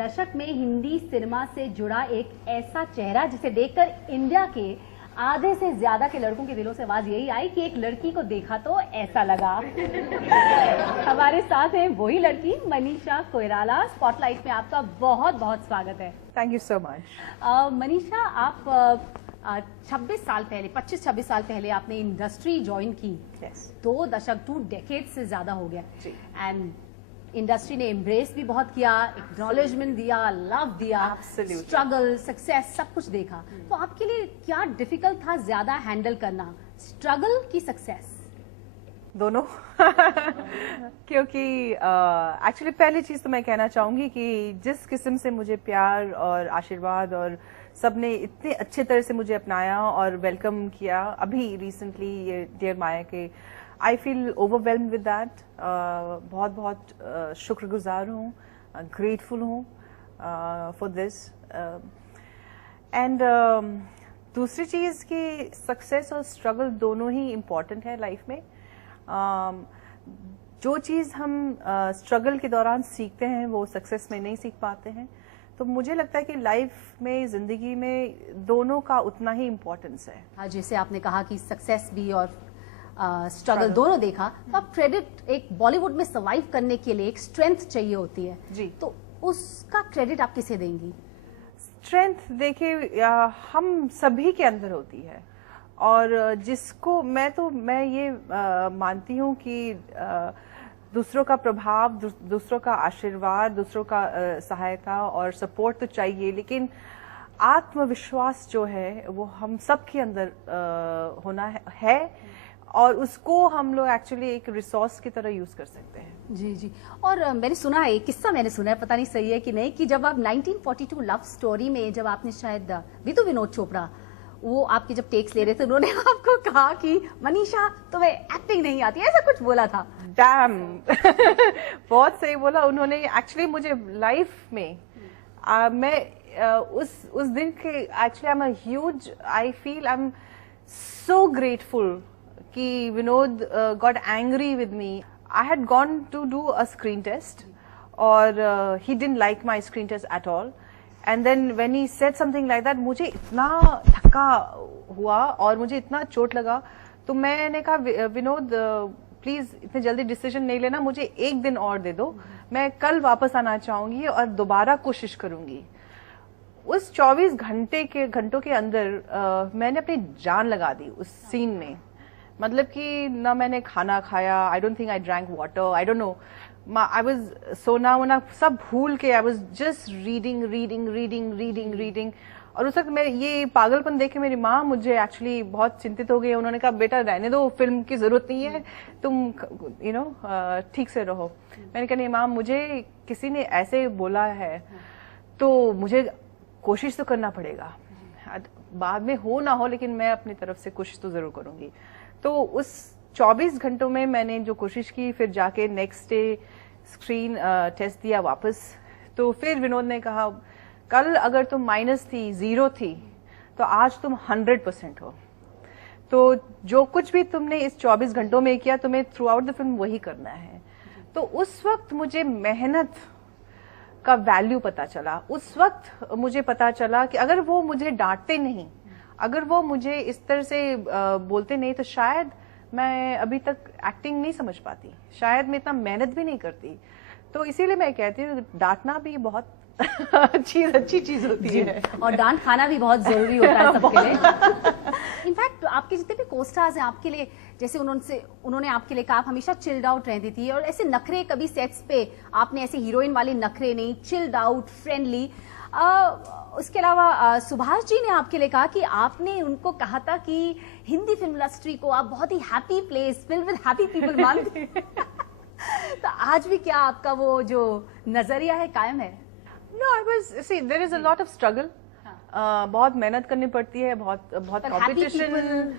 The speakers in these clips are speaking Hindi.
दशक में हिंदी सिनेमा से जुड़ा एक ऐसा चेहरा जिसे देखकर इंडिया के आधे से ज्यादा के लड़कों के दिलों से आवाज यही आई कि एक लड़की को देखा तो ऐसा लगा। हमारे साथ है वही लड़की मनीषा कोइराला। स्पॉटलाइट में आपका बहुत बहुत स्वागत है। Thank you so much. Manisha, आप 26 साल पहले 25-26 साल पहले आपने इंडस्ट्री ज्वाइन की। yes. 2 दशक 2 डेकेड से ज्यादा हो गया एंड इंडस्ट्री ने एम्ब्रेस भी बहुत किया, एक्नॉलेजमेंट दिया, लव दिया, स्ट्रगल, सक्सेस सब कुछ देखा। तो आपके लिए क्या डिफिकल्ट था ज्यादा हैंडल करना, स्ट्रगल की सक्सेस? दोनों। क्योंकि एक्चुअली पहली चीज तो मैं कहना चाहूंगी कि जिस किस्म से मुझे प्यार और आशीर्वाद और सबने इतने अच्छे तरह से मुझे अपनाया और वेलकम किया अभी रिसेंटली ये डियर माया के, I feel overwhelmed with that. बहुत बहुत शुक्रगुजार हूँ, ग्रेटफुल हूँ फॉर दिस। एंड दूसरी चीज़ कि सक्सेस और स्ट्रगल दोनों ही इम्पॉर्टेंट है लाइफ में। जो चीज़ हम स्ट्रगल के दौरान सीखते हैं वो सक्सेस में नहीं सीख पाते हैं। तो मुझे लगता है कि लाइफ में, जिंदगी में दोनों का उतना ही इम्पोर्टेंस है। हाँ, जैसे आपने कहा कि सक्सेस भी और स्ट्रगल दोनों देखा, तो आप क्रेडिट एक बॉलीवुड में सर्वाइव करने के लिए एक स्ट्रेंथ चाहिए होती है जी, तो उसका क्रेडिट आप किसे देंगी? स्ट्रेंथ देखिए हम सभी के अंदर होती है और जिसको मैं ये मानती हूँ कि दूसरों का प्रभाव, दूसरों का आशीर्वाद, दूसरों का सहायता और सपोर्ट तो चाहिए, लेकिन आत्मविश्वास जो है वो हम सब के अंदर होना है और उसको हम लोग एक्चुअली एक रिसोर्स की तरह यूज कर सकते हैं। जी जी। और मैंने सुना है, एक किस्सा मैंने सुना है, पता नहीं सही है कि नहीं, कि जब आप 1942 लव स्टोरी में जब आपने शायद विधु विनोद चोपड़ा वो आपके जब टेक्स ले रहे थे, उन्होंने आपको कहा कि मनीषा तुम्हें एक्टिंग नहीं आती, ऐसा कुछ बोला था। डैम। बहुत सही बोला उन्होंने। एक्चुअली मुझे लाइफ में मैं उस दिन के actually I am a huge, I feel I am so grateful कि Vinod got angry with me. I had gone to do a screen test और he didn't like my screen test at all and then when he said something like that, मुझे इतना धक्का हुआ और मुझे इतना चोट लगा। तो मैंने कहा विनोद प्लीज इतने जल्दी डिसीजन नहीं लेना, मुझे 1 दिन और दे दो, मैं कल वापस आना चाहूंगी और दोबारा कोशिश करूंगी। उस 24 घंटों के अंदर मैंने अपनी जान लगा दी उस सीन में। मतलब कि ना मैंने खाना खाया, I don't think I drank water, I don't know, I was सोना वोना सब भूल के आई वाज जस्ट रीडिंग। और उस वक्त मैं ये पागलपन देख के मेरी माँ मुझे एक्चुअली बहुत चिंतित हो गई। उन्होंने कहा बेटा रहने दो, फिल्म की जरूरत नहीं है, तुम ठीक से रहो। मैंने कहा नहीं माँ, मुझे किसी ने ऐसे बोला है तो मुझे कोशिश तो करना पड़ेगा, बाद में हो ना हो, लेकिन मैं अपनी तरफ से कोशिश तो जरूर करूंगी। तो उस 24 घंटों में मैंने जो कोशिश की, फिर जाके नेक्स्ट डे स्क्रीन टेस्ट दिया वापस। तो फिर विनोद ने कहा कल अगर तुम माइनस थी, 0 थी, तो आज तुम 100% हो। तो जो कुछ भी तुमने इस 24 घंटों में किया, तुम्हें थ्रू आउट द फिल्म वही करना है। तो उस वक्त मुझे मेहनत का वैल्यू पता चला। उस वक्त मुझे पता चला कि अगर वो मुझे डांटते नहीं, अगर वो मुझे इस तरह से बोलते नहीं, तो शायद मैं अभी तक एक्टिंग नहीं समझ पाती, शायद मैं इतना मेहनत भी नहीं करती। तो इसीलिए मैं कहती हूँ डांटना भी बहुत अच्छी चीज होती है और डांट खाना भी बहुत जरूरी होता है सबके लिए। इनफैक्ट आपके जितने भी कोस्टार्स हैं आपके लिए, जैसे उन्होंने आपके लिए कहा आप हमेशा चिल्ड आउट रहती थी और ऐसे नखरे कभी सेट्स पे आपने ऐसे हीरोइन वाले नखरे नहीं, चिल्ड आउट, फ्रेंडली। उसके अलावा सुभाष जी ने आपके लिए कहा कि आपने उनको कहा था कि हिंदी फिल्म इंडस्ट्री को आप बहुत ही happy place, film with happy people मानते। तो आज भी क्या आपका वो जो नजरिया है कायम है? No, there is a lot of struggle. बहुत मेहनत करनी पड़ती है, बहुत कंपटीशन।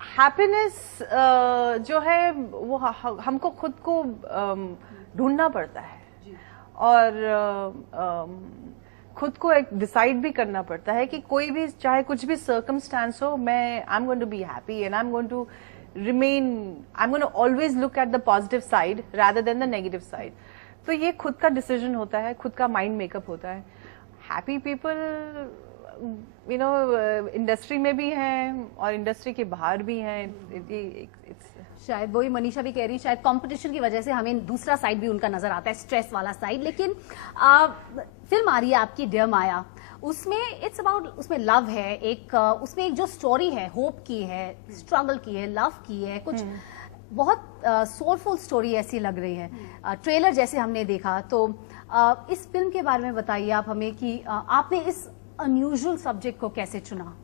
हैप्पीनेस जो है वो हमको खुद को ढूंढना पड़ता है और खुद को एक डिसाइड भी करना पड़ता है कि कोई भी, चाहे कुछ भी सर्कमस्टांस हो, मैं I am going to be happy and I am going to remain, I'm going to always look at the positive side rather than the negative side. तो ये खुद का डिसीजन होता है, खुद का माइंड मेकअप होता है। Happy people you know industry में भी हैं और इंडस्ट्री के बाहर भी हैं। शायद वही मनीषा भी कह रही, शायद कंपटीशन की वजह से हमें दूसरा साइड भी उनका नजर आता है, स्ट्रेस वाला साइड। लेकिन फिल्म आ रही है आपकी डियर माया, उसमें इट्स अबाउट, उसमें लव है, एक उसमें एक जो स्टोरी है, होप की है, स्ट्रगल की है, लव की है, कुछ बहुत सोलफुल स्टोरी ऐसी लग रही है। ट्रेलर जैसे हमने देखा, तो इस फिल्म के बारे में बताइए आप हमें कि आपने इस अनयूजुअल सब्जेक्ट को कैसे चुना।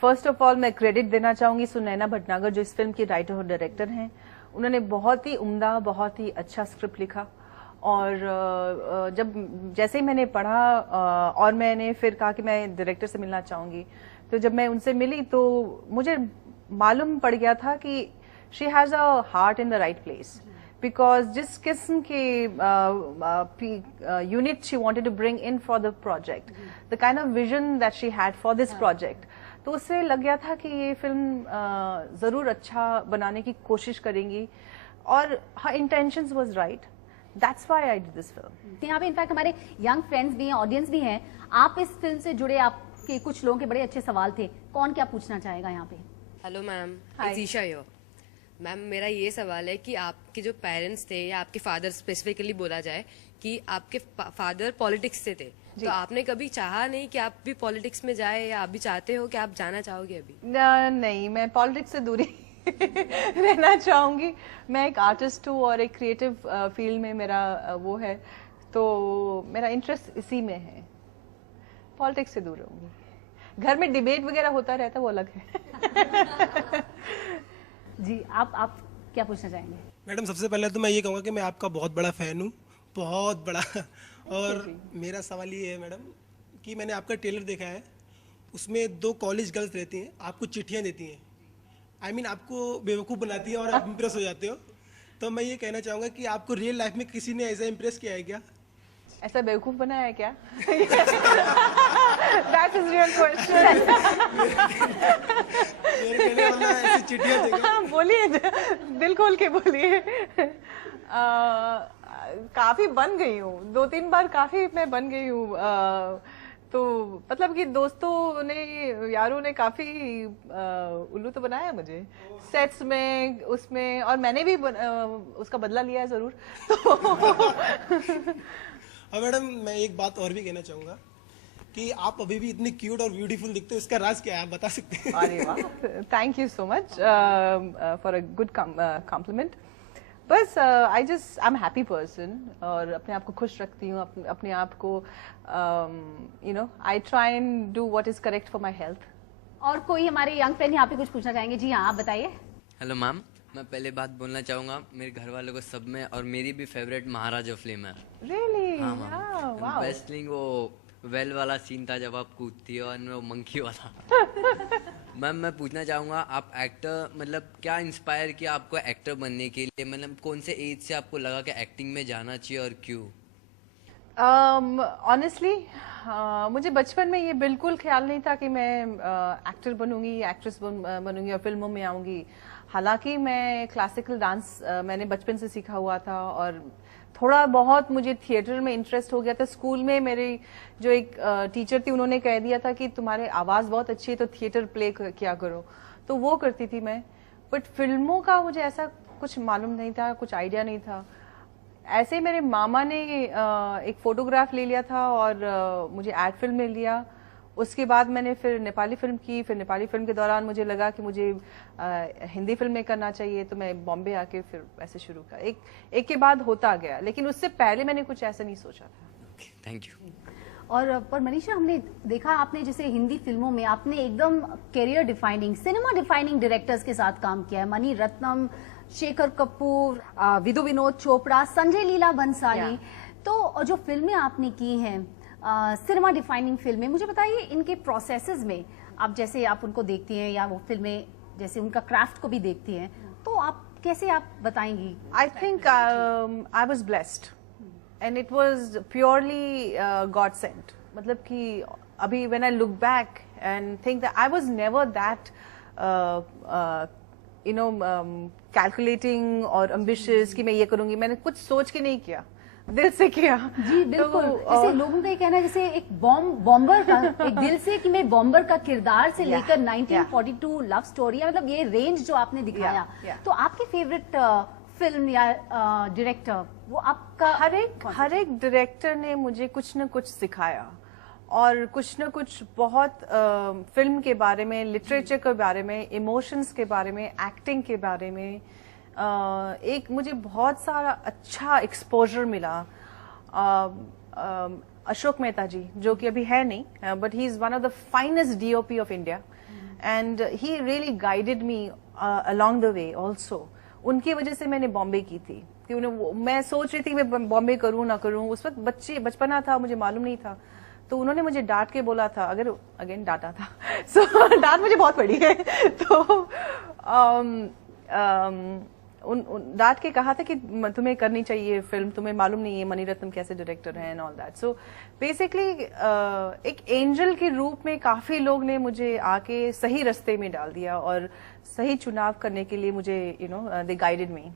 फर्स्ट ऑफ ऑल मैं क्रेडिट देना चाहूंगी सुनैना भटनागर, जो इस फिल्म की राइटर और डायरेक्टर हैं। उन्होंने बहुत ही उम्दा, बहुत ही अच्छा स्क्रिप्ट लिखा, और जब जैसे ही मैंने पढ़ा और मैंने फिर कहा कि मैं डायरेक्टर से मिलना चाहूंगी, तो जब मैं उनसे मिली तो मुझे मालूम पड़ गया था कि she has a heart in the right place, because जिस किस्म के unit she wanted to bring in for the project, the kind of vision that she had for this project, तो उससे लग गया था कि ये फिल्म जरूर अच्छा बनाने की कोशिश करेंगी, और her intentions was right. That's why I did this film. यहाँ पे इनफैक्ट हमारे यंग फ्रेंड्स भी हैं, ऑडियंस भी हैं। आप इस फिल्म से जुड़े, आपके कुछ लोगों के बड़े अच्छे सवाल थे, कौन क्या पूछना चाहेगा यहाँ पे? हेलो मैम, ईशा यो। मैम मेरा ये सवाल है कि आपके जो पेरेंट्स थे, या आपके फादर स्पेसिफिकली बोला जाए, कि आपके फादर पॉलिटिक्स से थे, तो आपने कभी चाहा नहीं कि आप भी पॉलिटिक्स में जाए, या आप भी चाहते हो कि आप जाना चाहोगे अभी? नहीं, मैं पॉलिटिक्स से दूरी रहना चाहूंगी। मैं एक आर्टिस्ट हूँ और एक क्रिएटिव फील्ड में मेरा वो है, तो मेरा इंटरेस्ट इसी में है। पॉलिटिक्स से दूर रहूंगी। घर में डिबेट वगैरह होता रहता है, वो अलग है। जी, आप क्या पूछना चाहेंगे? मैडम सबसे पहले तो मैं ये कहूँगा कि मैं आपका बहुत बड़ा फ़ैन हूँ, बहुत बड़ा। और मेरा सवाल ये है मैडम कि मैंने आपका ट्रेलर देखा है, उसमें 2 कॉलेज गर्ल्स रहती हैं, आपको चिट्ठियाँ देती हैं, I mean, आपको बेवकूफ़ बनाती हैं और आप इम्प्रेस हो जाते हो। तो मैं ये कहना चाहूँगा कि आपको रियल लाइफ में किसी ने ऐसा इम्प्रेस किया है क्या? ऐसा बेवकूफ बनाया है क्या? That is real question. ऐसी चिट्ठियाँ देगा। बोलिए, दिल खोल के बोलिए। काफी बन गई हूँ, 2-3 बार काफी मैं बन गई हूँ। तो मतलब कि दोस्तों ने, यारों ने काफी उल्लू तो बनाया मुझे सेट्स में, उसमें, और मैंने भी उसका बदला लिया है जरूर। हाँ मैडम, मैं एक बात और भी कहना चाहूँगा कि आप अभी भी इतनी क्यूट और ब्यूटीफुल दिखते हो, इसका राज क्या है, आप बता सकते हैं? अरे वाह, thank you so much for a good compliment. बस आई एम हैप्पी पर्सन, और अपने आप को खुश रखती हूँ, अपने आप को you know I try and do what is correct for my health. और कोई हमारे यंग फ्रेंड यहाँ पे कुछ पूछना चाहेंगे? जी हाँ, आप बताइए। हेलो मैम, मैं पहले बात बोलना चाहूंगा, मेरे घर वालों को सब में, और मेरी भी फेवरेट महाराजा फिल्म है। रियली? हाँ मैम, बेस्टलिंग वो वेल वाला सीन था जब आप कूदती हो, और वो मंकी वाला। मैम मैं पूछना चाहूंगा, आप एक्टर, मतलब क्या इंस्पायर किया आपको एक्टर बनने के लिए? मतलब कौन से एज से आपको लगा कि एक्टिंग में जाना चाहिए, और क्यों? ऑनेस्टली मुझे बचपन में ये बिल्कुल ख्याल नहीं था कि मैं एक्टर बनूंगी, एक्ट्रेस बनूंगी और फिल्मों में आऊंगी। हालांकि मैं क्लासिकल डांस मैंने बचपन से सीखा हुआ था, और थोड़ा बहुत मुझे थिएटर में इंटरेस्ट हो गया था। स्कूल में मेरी जो एक टीचर थी, उन्होंने कह दिया था कि तुम्हारे आवाज़ बहुत अच्छी है, तो थिएटर प्ले किया करो, तो वो करती थी मैं। बट फिल्मों का मुझे ऐसा कुछ मालूम नहीं था, कुछ आइडिया नहीं था। ऐसे ही मेरे मामा ने एक फोटोग्राफ ले लिया था और मुझे एड फिल्म में लिया। उसके बाद मैंने फिर नेपाली फिल्म की। फिर नेपाली फिल्म के दौरान मुझे लगा कि मुझे हिंदी फिल्म में करना चाहिए, तो मैं बॉम्बे आके फिर ऐसे शुरू किया। एक के बाद होता गया, लेकिन उससे पहले मैंने कुछ ऐसा नहीं सोचा था। Thank you. और पर मनीषा, हमने देखा आपने जैसे हिंदी फिल्मों में आपने एकदम career defining, cinema defining directors के साथ काम किया है। मणि रत्नम, शेखर कपूर, विदु विनोद चोपड़ा, संजय लीला बंसाली। तो जो फिल्में आपने की हैं, सिनेमा डिफाइनिंग फिल्में, मुझे बताइए इनके प्रोसेसेस में आप जैसे आप उनको देखती हैं, या वो फिल्में जैसे उनका क्राफ्ट को भी देखती हैं, तो आप कैसे आप बताएंगी? I think I was blessed and it was purely God sent. मतलब कि अभी when I look back and think that I was never that you know calculating और एम्बिशियस कि मैं ये करूंगी। मैंने कुछ सोच के नहीं किया, दिल से किया। जी बिल्कुल, जैसे लोगों का ये कहना है जैसे एक बॉम्बर का एक दिल से कि मैं बॉम्बर का किरदार से लेकर 1942 लव स्टोरी है, मतलब ये रेंज जो आपने दिखाया। तो आपके फेवरेट फिल्म या डायरेक्टर वो आपका? हर एक डायरेक्टर ने मुझे कुछ न कुछ सिखाया और कुछ न कुछ बहुत फिल्म के बारे में, लिटरेचर के बारे में, इमोशंस के बारे में, एक्टिंग के बारे में एक मुझे बहुत सारा अच्छा एक्सपोजर मिला। अशोक मेहता जी जो कि अभी है नहीं, but he is one of the finest DOP of India and he really guided me along the way also. उनकी वजह से मैंने बॉम्बे की थी कि मैं सोच रही थी कि मैं बॉम्बे करूं ना करूं, उस वक्त बचपना था, मुझे मालूम नहीं था। तो उन्होंने मुझे डांट के बोला था, अगर अगेन डांटा था सो डांट मुझे बहुत पड़ी है तो डांट के कहा था कि तुम्हें करनी चाहिए फिल्म, तुम्हें मालूम नहीं है मणिरत्नम कैसे डायरेक्टर हैं and all that. So basically एक एंजल के रूप में काफी लोग ने मुझे आके सही रास्ते में डाल दिया और सही चुनाव करने के लिए मुझे दे गाइडेड मी।